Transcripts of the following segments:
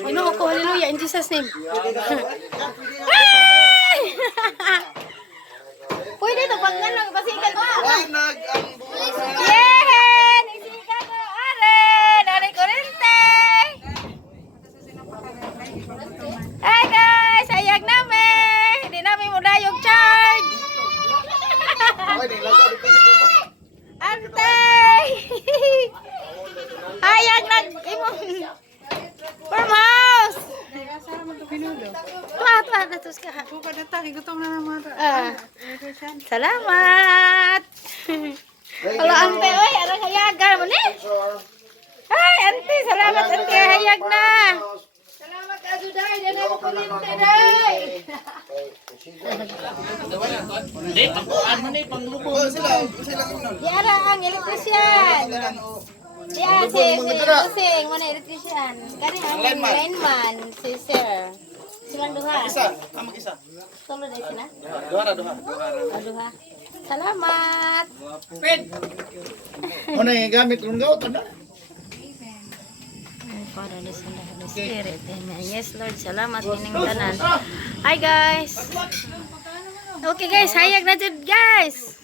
Ginoo ko, hallelujah, in Jesus' name. Ay! Pwede ito pag ano, pasikan mo. Yay! Nisikan mo, are! Dari kurente! Hi guys! Sayag namin! Hindi namin muna yung charge! Antay! Hayag farmhouse! Tuwa, natus ka ha. Salamat! Halo ante, oy, arang hayagan mo ni? Ay, ante, salamat ante, hayag na! Salamat aduday, dyan ako kulinte day! Hindi, pangkuhan mo ni, panglubong. Yara ang elektrisyan! Yan, si Kusing, mana elektrisyan. Kani ang lineman, si Sir. Silang duha. Mag-isa. Solo dahil sila? Duha. Duha. Salamat! Ano yung gamit kong gawat? Father, the Son, and the Holy Spirit. Amen. Yes, Lord. Salamat ining tanan. Hi, guys. Okay, guys. Hayag na dyan, guys.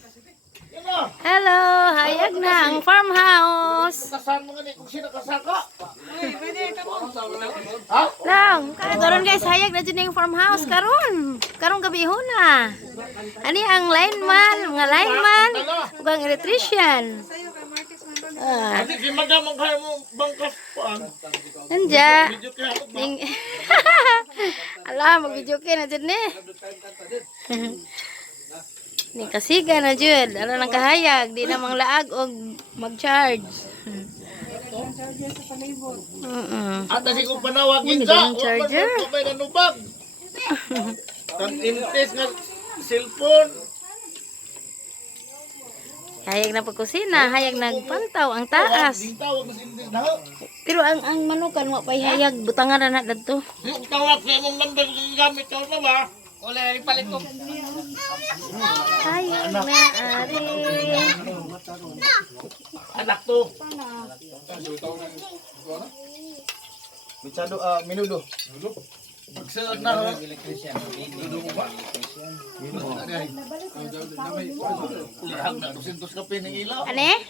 Hello. Hayag na ang farmhouse. Kasan mo nga ni kung sino kasaka? Lang. Karon, guys. Hayag na dyan yung farmhouse. Karon gabi na. Ani ang lineman. Mga lineman. Ug ang electrician. Hindi, si madam ang kaya mo bangkas paan. Nandya. Medyo kaya ako ba? Ning Ala, mag-video kayo na dyan eh. Ning kasiga na dyan. Ala nang kahayag. Di na mang laag o mag-charge. At kasi kung panawagin Hindi sa, yung charger. wag may nanubag. Tag-intes nga cellphone. Hayag na pagkusina. Hayag nagpantaw ang taas. Di tawag na sindes na. Pero ang manukan mo pa'y hayag. Butangan na dito. Yung tawag sa imong number yung gamit ka na ba? Wala, ipalit ko. Hayag na ari. Anak to. Minudo. Magsaad na ha. Minudo mo ba? Lahag na 200 kape ng ilaw. Ane?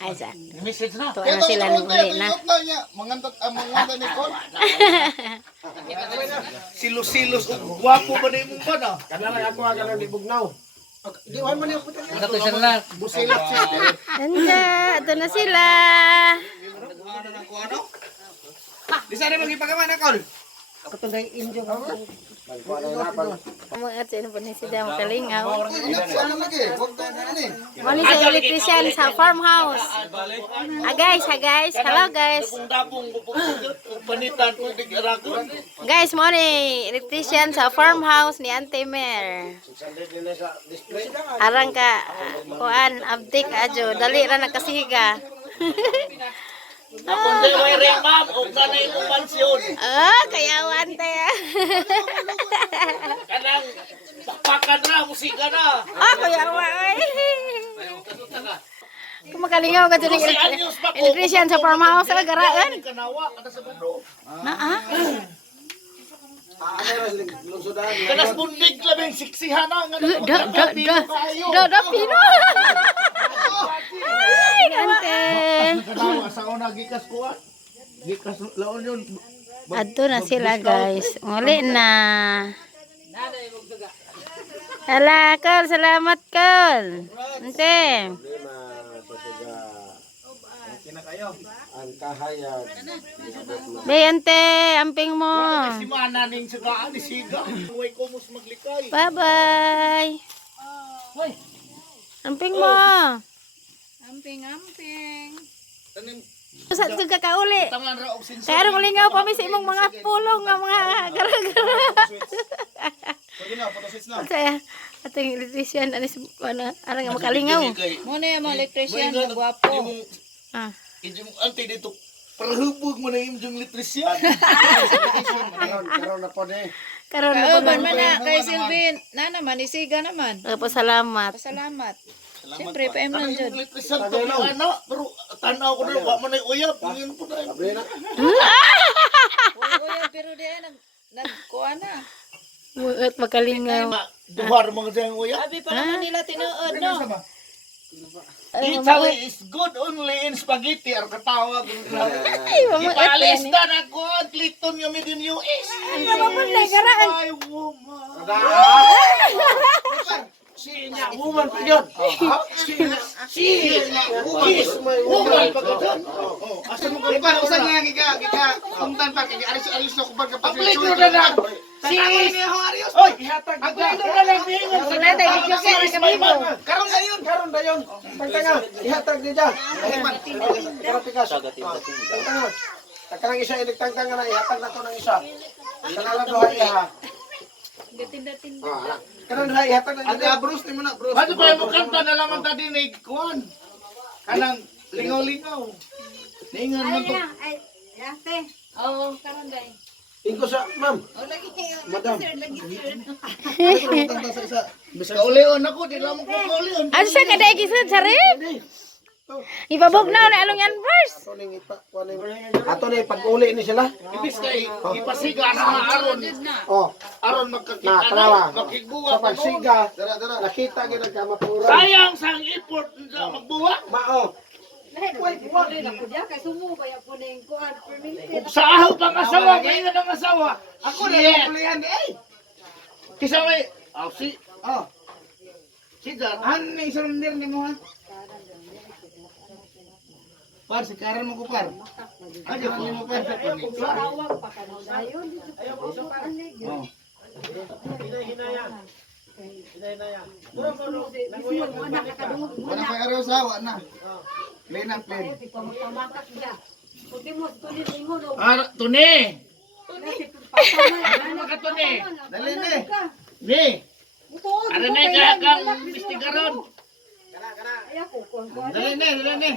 Ay sa. Message na. Tuwa na sila nung uli na. Mangantat ang mga ni Kon. Silos-silos guwapo ba ni mo ba na? Kanala ako aga ni Bugnaw. Diwan mo niyo puta. Ano to na? Busilak siya. Anda, ito na sila. Di sana magipagawa na kol. Mga at sino po ni sila makalingaw. Ano lagi? Wag na ni. Mali sa electrician sa farmhouse. Guys, hello guys. Dabong panitan ko digaragon. Guys, mo ni electrician sa farmhouse ni Auntie Mer. Arang ka kuan update adyo, dali ra nakasiga. Kung di may remam o kanay mo mansyon. Kaya Ante. Kanang pakpakan na, musika na. Kaya ay. Kumakalingaw ka dyan electrician sa farmhouse sa garaan. Kanawa, kada sa bando. Kanas bundig labing siksihan na. Pino. Ay, Ante. Sa una, gikas ko ah. Gikas laon yun. Adto na sila guys. Uli na. Hala, Kol. Salamat, Kol. Ante. Ang kahayag. Bay, Ante. Amping mo. Si Mana ning sigaan ni Siga. Huwag ko mus maglikay. Bye-bye. Amping mo. Amping. Tanim, Sa ito kakauli. tangan ra og sinso. Kaya rin ulingaw pa mi sa imong mga pulong nga mga gara-gara. Pwede na, photoswitch na. Kaya ating electrician anis arang nga makalingaw. Muna yung mga electrician, mga gwapo. Ah. Yung ante dito, parahubog mo na yung electrician. Karon na po ni. Karon na Kauban po man na kay Sylvie. Na naman, isiga naman. Pasalamat. Pasalamat. Siyempre, pa-em lang dyan. Electrician to ano, pero tanaw ko na, wak mo na yung uyab. Ngayon po na. Sabi na. Uy, pero di ay nagkuha na. Muot makalingaw. Duhar mga dyan uya. Abi pa naman nila tinuod, no? Italy is good only in spaghetti or katawag. Ay, mamuot Ipalis yan. na na ko ang Clinton yung made in US. Ay, mamunay karaan. Ay, woman. Sinya, woman pa yun. Sinya, Woman pa ka dyan. Asa mo ka pa? Usa nga giga kumtan pa kay alis na kubag ka pa. Public na na. Sis. Oy, ang Clinton na lang niingon. Wala tayo, video kayo, kamibo. Karon dayon. Pagtanga, ihatag di dyan. Karatikas. Pagtanga. Takanang isa iligtangtang na ihatag na to ng isa. Kanala duha ha. Gatinda-tinda. Karon duha ihatag na dyan. Bruce ni mo na, Bruce. Bato pa mo kanta na lamang ta dinig kuan. Kanang lingaw-lingaw. Ningan man to. Oo, karon day. Ingko sa, ma'am. O lagi Madam. sir, lagi sir. Bis kaulion ako, di lamang ko kaulion. Asa ka dahil kisod sa rin? Ibabog na along yan first. Ato na pag-uli ni sila. Ibis kay ipasiga na aron. Oh, Aron na magkakita trawa. na, makiguwa Sa pa mo. pagsiga, nakita gid ang kamapura. Sayang sa import na magbuwa. Mao. Ug sa ahaw pang asawa, kayo ng asawa. Ako na Shit. pulihan eh. Kisa may, si, Oh, sigar. ano ni surrender ni mo ha? Par, si Karan mo ko par. Ano ni mo par? Oh. Wala pa araw sa awa na. Plain and plain. Tuni! Ano ka tuni? Dali ni. Ni! Ano na kang istigaron? Dali ni.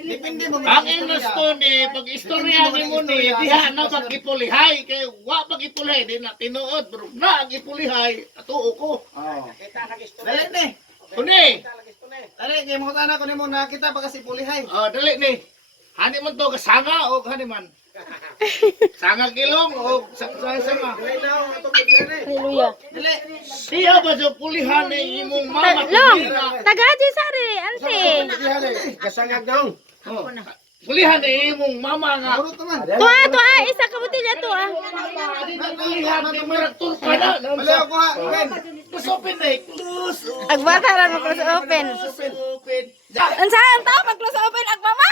Dipindi mo. Ang inusto ni, pag istorya ni mo ni, diha na pag-ipulihay. Kaya wa pag-ipulihay, di na tinuod. Pero na ang ipulihay, atuo ko. Oh. Dali ni. Tuni! Dali, kaya mo ko ni mo nakita pa kasi pulihay. Dali ni. Hani man to, kasanga o hani man? Sanga kilong o sanga. Dali na ako atong bigyan eh. Hallelujah. Dali. Siya ba sa pulihan ni imong mama? Long, tagadi sa rin, ante. Bigyan eh. Kasangag daw. Pulihan ni imong mama nga. Urot naman. Tuha, isa ka buti dyan tuha. Pulihan ni Maratul ka na. Balaw ko ha. Ben. Close open na eh. Close Agbataran mo close open. open. Unsahan tao pag close open agmama?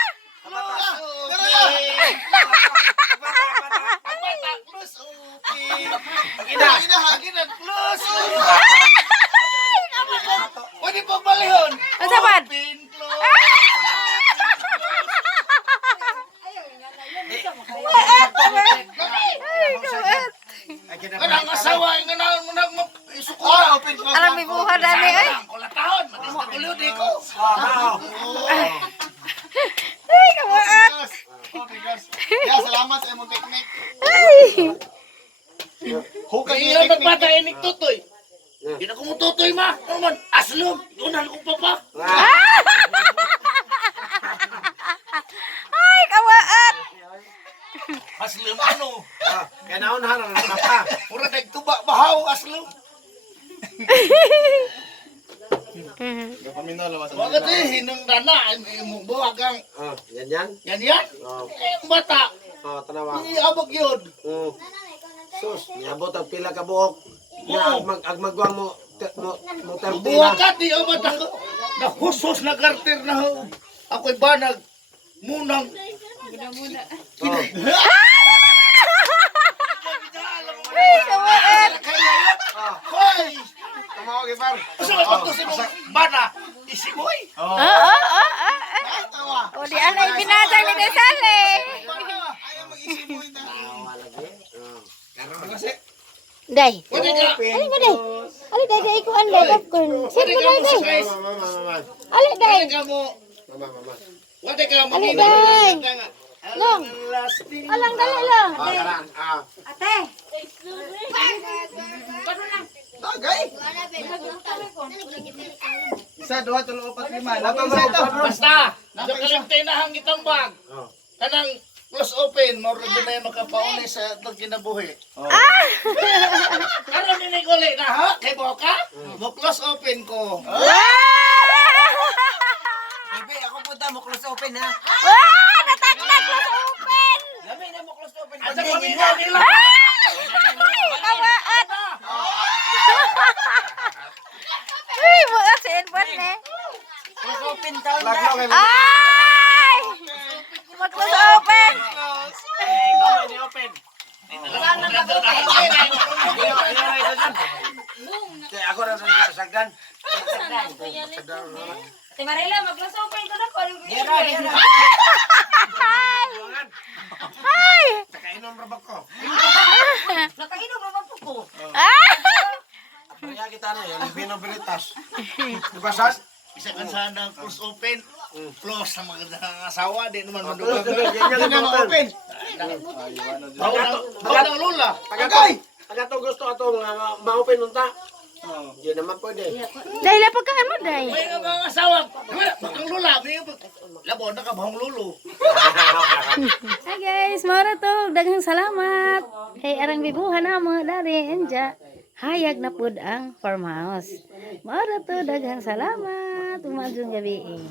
Close open. Agina, close open. Pwede po balihon. Ang saban? Open, close. Kanang asawa nga na isukura. Open, close. Alam may buha dani ay. Kulatahon, matis na kulo di ko. Ay, kawaat. Ya, salamat sa imong technique. Ay. Hukay Kaya nagbata inig tutoy. Hindi na kumututoy ma. Naman, aslom. Unan kong papa. Ay, kawaat. Aslom ano? Kaya naunahan ang papa. Mura nagtuba bahaw aslom. Bakit eh, hinang dana. Imong buwag ang Yan. yan. Eh, bata. Oh, tanawa. Hindi abag yun. Sus, niabot ang pila ka buhok. Ya, agmagwang mo Buwag tertina. ka, di o bata ko. Nahusos na karter na ho. Ako'y banag. Munang. Muna. Ay, kawaat. Hoy! Tumawag ipar. Gusto mo pagtusin mo bana? Isimoy? Oo. O di ana ibinatang ni Desale. Ayaw mag-isimoy na. Karon kasi. Day. Pwede ka. Ali nga day. Ali day ko anday popcorn. Pwede Sige ka mo day day. size. Mama. Ali day. Pwede ka mo. Mama. Pwede ka mo. Ali day. Long. Lasting. Alang dali lang. Karan. Tagay. Isa, dua, tulo, upat, lima. Lapang sa ito. Basta. Nakalimtay na hangit ang bag. Kanang close open, more din na makapauni sa itong kinabuhi. Karon ni Nicole na ha? Kay Boka? Mo close open ko. Bebe, ako punta mo close open ha. Wow! Nataklag na sa open! Lami na mo close open. Asa pamilya nila? Kawaan! Uy, mga cellphone eh. Close open taon na. Ay! Mag-close open! Open. Saan ang open? Kaya ako na sa sasagdan. Ate Marila, mag-close open ko na ko. Ay! Nakainom rabak ko. Nakainom naman po ko. Ay! Kaya kita na yan, binoberitas. Diba sas? Isa kan sana close open. Close sa mga asawa, di naman Close madugang. open. Yan open. Bawal ng lula. Pag ato gusto ato ma-open unta. Hindi naman pwede. Dahil na pagkaan mo, Day. May mga asawa. Bakang lula. Labo, nakabahong lulo. Hi guys, mara to. Daghang salamat. Kay arang bibuhan na mo, dari, enja. Hayag na pud ang farmhouse. Mara to, daghang salamat. Umagyong gabi eh.